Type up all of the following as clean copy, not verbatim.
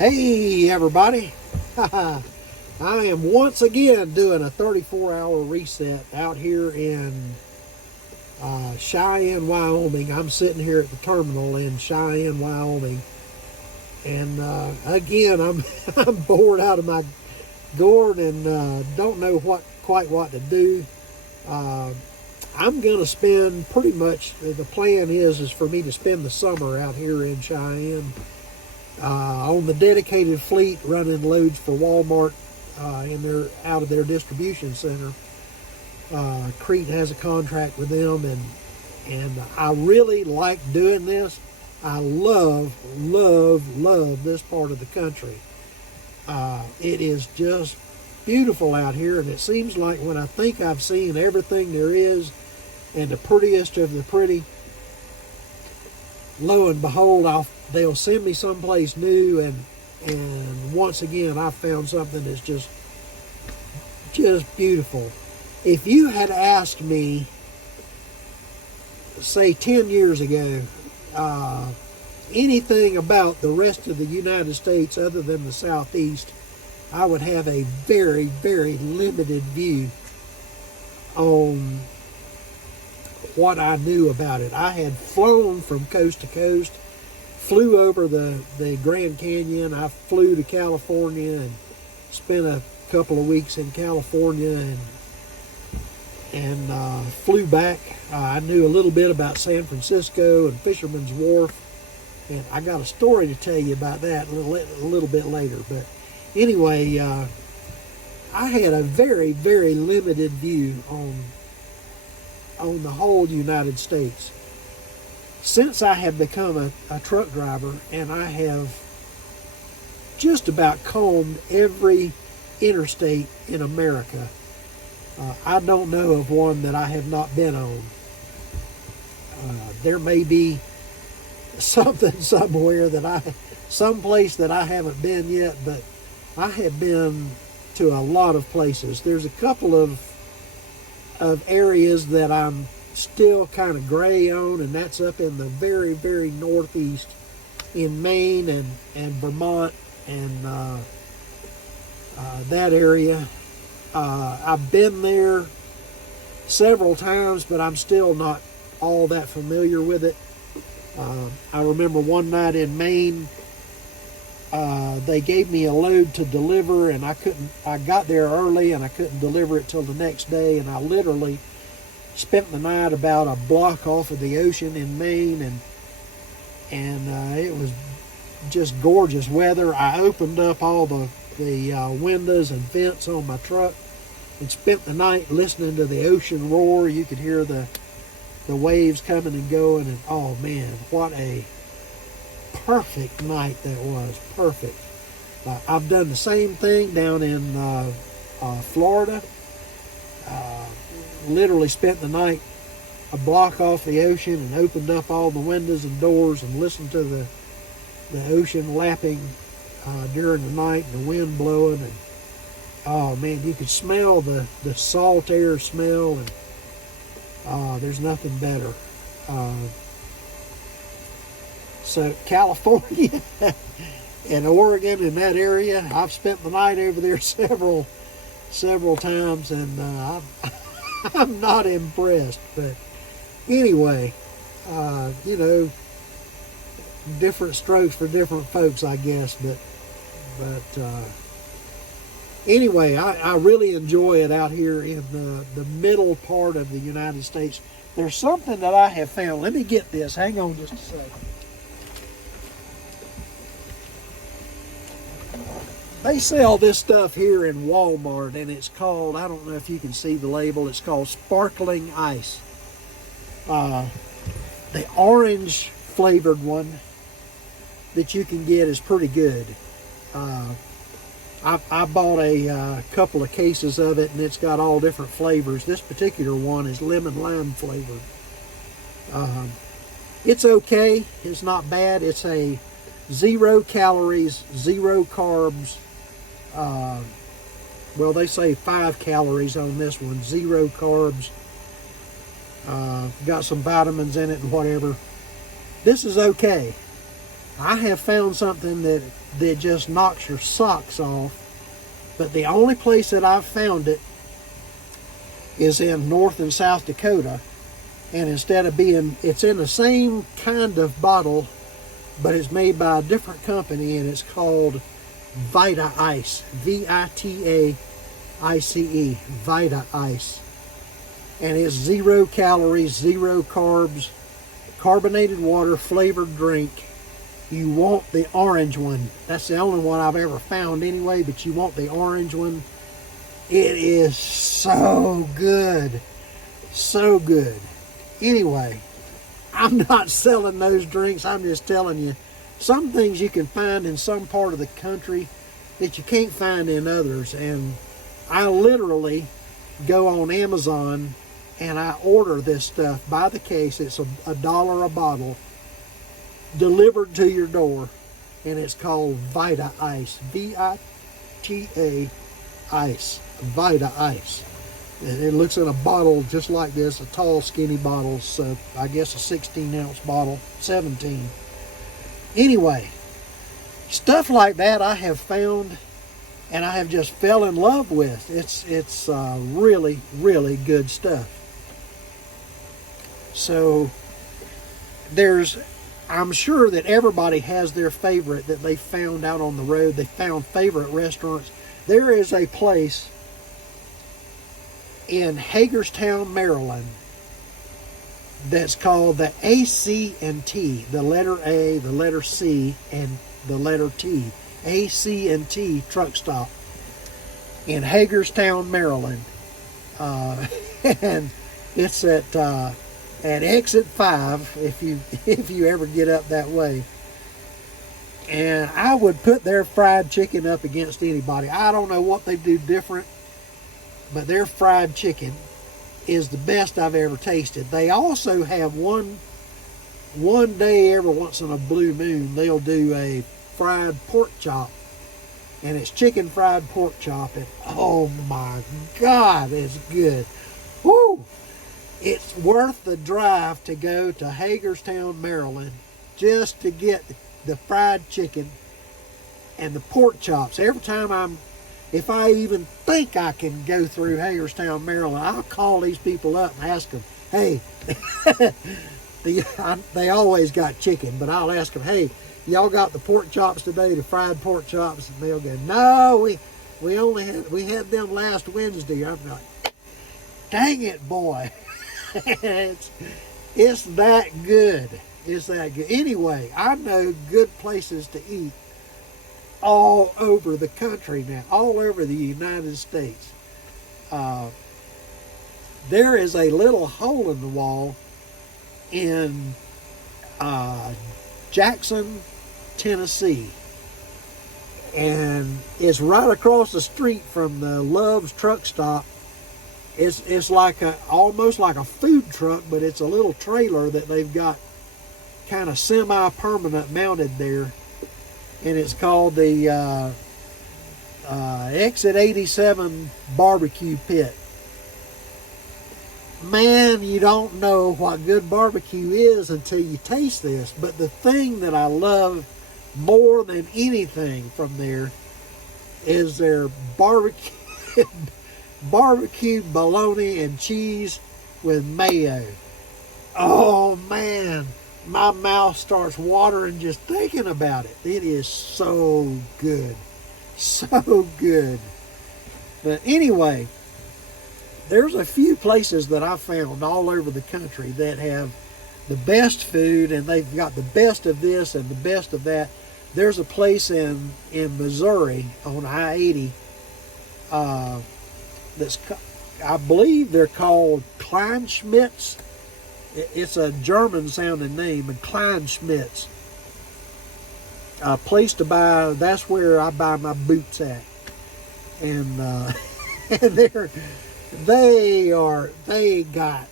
Hey everybody, I am once again doing a 34-hour reset out here in Cheyenne, Wyoming. I'm sitting here at the terminal in Cheyenne, Wyoming, and again I'm bored out of my gourd and don't know quite what to do. I'm gonna spend pretty much, the plan is for me to spend the summer out here in Cheyenne. On the dedicated fleet running loads for Walmart out of their distribution center. Crete has a contract with them, and I really like doing this. I love this part of the country. It is just beautiful out here, and it seems like when I think I've seen everything there is and the prettiest of the pretty, lo and behold, they'll send me someplace new, and once again I found something that's just beautiful. If you had asked me, say 10 years ago, anything about the rest of the United States other than the Southeast, I would have a very limited view on what I knew about it. I had flown from coast to coast, flew over the Grand Canyon. I flew to California and spent a couple of weeks in California and flew back. I knew a little bit about San Francisco and Fisherman's Wharf, and I got a story to tell you about that a little bit later. But anyway, I had a very limited view on the whole United States. Since I have become a truck driver, and I have just about combed every interstate in America, I don't know of one that I have not been on. There may be something somewhere someplace that I haven't been yet, but I have been to a lot of places. There's a couple of areas that I'm still kind of gray on, and that's up in the very northeast in Maine and Vermont and that area. I've been there several times, but I'm still not all that familiar with it. I remember one night in Maine, they gave me a load to deliver, and I got there early and I couldn't deliver it till the next day, and I literally spent the night about a block off of the ocean in Maine, and it was just gorgeous weather. I opened up all the windows and vents on my truck and spent the night listening to the ocean roar. You could hear the waves coming and going, and oh man, what a perfect night that was. Perfect. I've done the same thing down in Florida. Literally spent the night a block off the ocean and opened up all the windows and doors and listened to the ocean lapping during the night and the wind blowing, and oh man, you could smell the salt air smell, and there's nothing better. So California and Oregon, in that area, I've spent the night over there several times, and I'm not impressed. But anyway, different strokes for different folks, I guess. But anyway, I really enjoy it out here in the middle part of the United States. There's something that I have found. Let me get this. Hang on just a second. They sell this stuff here in Walmart, and it's called, I don't know if you can see the label, it's called sparkling ice. The orange flavored one that you can get is pretty good. I bought a couple of cases of it, and it's got all different flavors. This particular one is lemon lime flavored. It's okay. It's not bad. It's a 0 calories, 0 carbs. Well, they say 5 calories on this one, 0 carbs. Got some vitamins in it and whatever. This is okay. I have found something that just knocks your socks off. But the only place that I've found it is in North and South Dakota. And instead of it's in the same kind of bottle, but it's made by a different company, and it's called Vita Ice. Vitaice. Vita Ice. And it's 0 calories, 0 carbs, carbonated water, flavored drink. You want the orange one. That's the only one I've ever found anyway, but you want the orange one. It is so good. So good. Anyway, I'm not selling those drinks. I'm just telling you, some things you can find in some part of the country that you can't find in others. And I literally go on Amazon and I order this stuff by the case. It's $1 a bottle, delivered to your door, and it's called Vita Ice. Vita Ice. Vita Ice. And it looks in a bottle just like this, a tall, skinny bottle. So I guess a 16-ounce bottle, 17. Anyway, stuff like that I have found, and I have just fell in love with. It's really, really good stuff. So I'm sure that everybody has their favorite that they found out on the road. They found favorite restaurants. There is a place in Hagerstown, Maryland, that's called the AC&T, the letter A, the letter C, and the letter T. AC&T Truck Stop in Hagerstown, Maryland. And it's at exit 5 if you ever get up that way. And I would put their fried chicken up against anybody. I don't know what they do different, but their fried chicken is the best I've ever tasted. They also have one day every once in a blue moon, they'll do a fried pork chop. And it's chicken fried pork chop. And oh my God, it's good. Woo! It's worth the drive to go to Hagerstown, Maryland, just to get the fried chicken and the pork chops. Every time if I even think I can go through Hagerstown, Maryland, I'll call these people up and ask them, hey, they always got chicken, but I'll ask them, hey, y'all got the pork chops today, the fried pork chops? And they'll go, no, we had them last Wednesday. I'm like, dang it, boy. It's that good. It's that good. Anyway, I know good places to eat all over the country now, all over the United States. There is a little hole in the wall in Jackson, Tennessee, and it's right across the street from the Love's Truck Stop. It's like almost like a food truck, but it's a little trailer that they've got kind of semi-permanent mounted there, and it's called the Exit 87 Barbecue Pit. Man, you don't know what good barbecue is until you taste this. But the thing that I love more than anything from there is their barbecue bologna and cheese with mayo. Oh man, my mouth starts watering just thinking about it. It is so good. So good. But anyway, there's a few places that I found all over the country that have the best food, and they've got the best of this and the best of that. There's a place in Missouri on I-80 that's, I believe they're called Kleinschmidt's. It's a German sounding name, and Kleinschmidt's. A place to buy, that's where I buy my boots at. And they got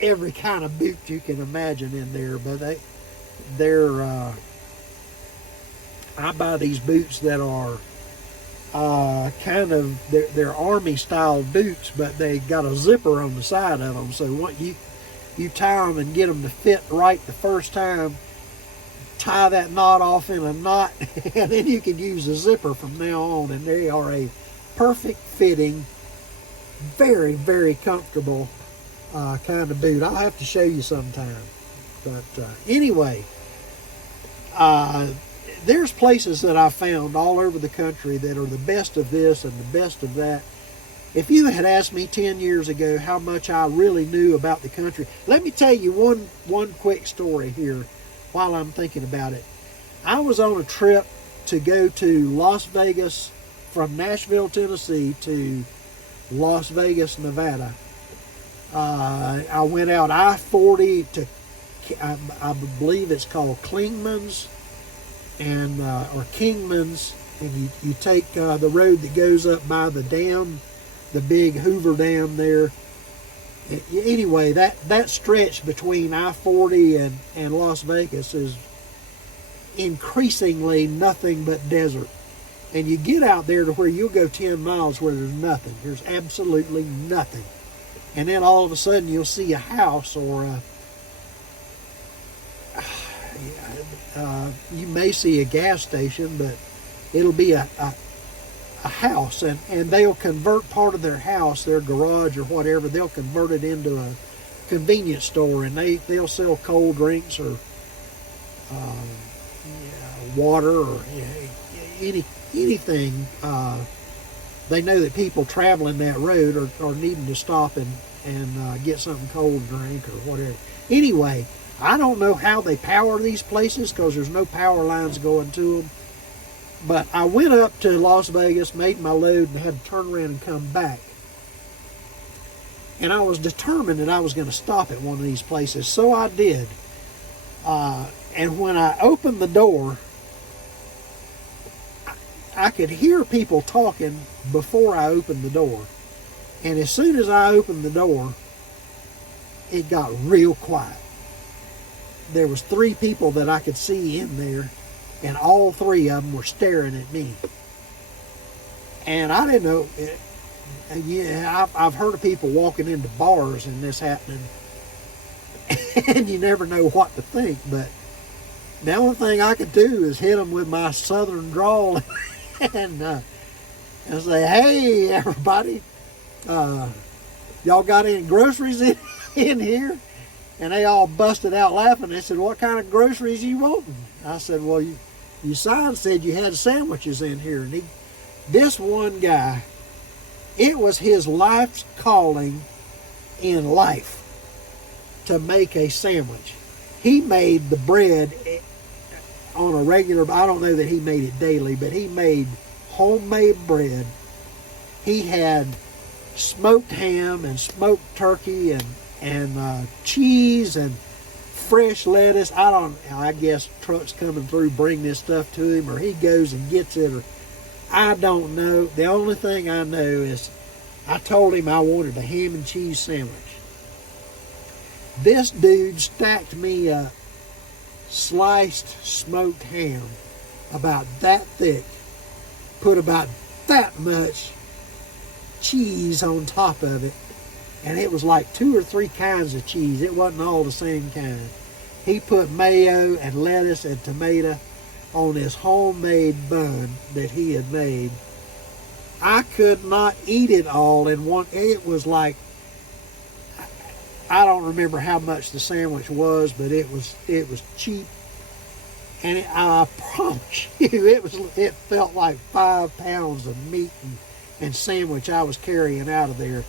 every kind of boot you can imagine in there, but I buy these boots that are they're army style boots, but they got a zipper on the side of them, so what you tie them and get them to fit right the first time, tie that knot off in a knot, and then you can use the zipper from now on, and they are a perfect fitting, very, very comfortable kind of boot. I'll have to show you sometime. But anyway, there's places that I've found all over the country that are the best of this and the best of that. If you had asked me 10 years ago how much I really knew about the country, let me tell you one quick story here while I'm thinking about it. I was on a trip to go to Las Vegas from Nashville, Tennessee to Las Vegas, Nevada. I went out I-40 to, I believe it's called Klingman's and or Kingman's, and you take the road that goes up by the dam, the big Hoover Dam there. Anyway, that stretch between I-40 and Las Vegas is increasingly nothing but desert. And you get out there to where you'll go 10 miles where there's nothing. There's absolutely nothing. And then all of a sudden you'll see a house or you may see a gas station, but it'll be a house, and they'll convert part of their house, their garage or whatever, they'll convert it into a convenience store, and they'll sell cold drinks or water or anything. They know that people traveling that road are needing to stop and get something cold to drink or whatever. Anyway, I don't know how they power these places because there's no power lines going to them. But I went up to Las Vegas, made my load, and had to turn around and come back. And I was determined that I was going to stop at one of these places, so I did. And when I opened the door, I could hear people talking before I opened the door. And as soon as I opened the door, it got real quiet. There was 3 people that I could see in there, and all 3 of them were staring at me. And I didn't know. I've heard of people walking into bars and this happening, and you never know what to think. But the only thing I could do is hit them with my southern drawl and say, "Hey, everybody, y'all got any groceries in here?" And they all busted out laughing. They said, "What kind of groceries you wanting?" I said, "Well, your sign said you had sandwiches in here." And this one guy, it was his life's calling in life to make a sandwich. He made the bread on a regular, I don't know that he made it daily, but he made homemade bread. He had smoked ham and smoked turkey and cheese and fresh lettuce. I guess trucks coming through bring this stuff to him, or he goes and gets it, or I don't know. The only thing I know is I told him I wanted a ham and cheese sandwich. This dude stacked me a sliced smoked ham about that thick, put about that much cheese on top of it, and it was like 2 or 3 kinds of cheese. It wasn't all the same kind. He put mayo and lettuce and tomato on his homemade bun that he had made. I could not eat it all in one. It was like, I don't remember how much the sandwich was, but it was cheap. And I promise you, it felt like 5 pounds of meat and sandwich I was carrying out of there.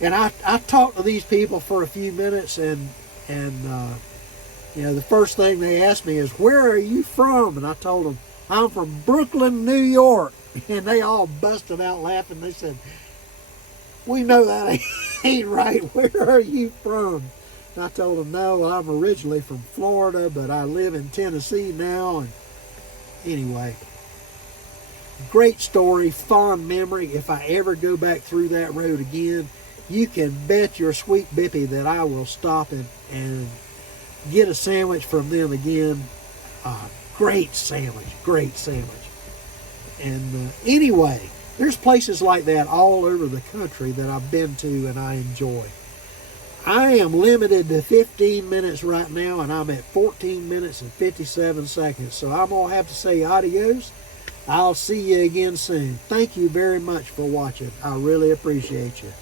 And I talked to these people for a few minutes, and the first thing they asked me is, "Where are you from?" And I told them, "I'm from Brooklyn, New York." And they all busted out laughing. They said, "We know that ain't right. Where are you from?" And I told them, "No, I'm originally from Florida, but I live in Tennessee now." And anyway, great story, fond memory. If I ever go back through that road again, you can bet your sweet bippy that I will stop and get a sandwich from them again. Great sandwich, great sandwich. And anyway, there's places like that all over the country that I've been to and I enjoy. I am limited to 15 minutes right now, and I'm at 14 minutes and 57 seconds. So I'm going to have to say adios. I'll see you again soon. Thank you very much for watching. I really appreciate you.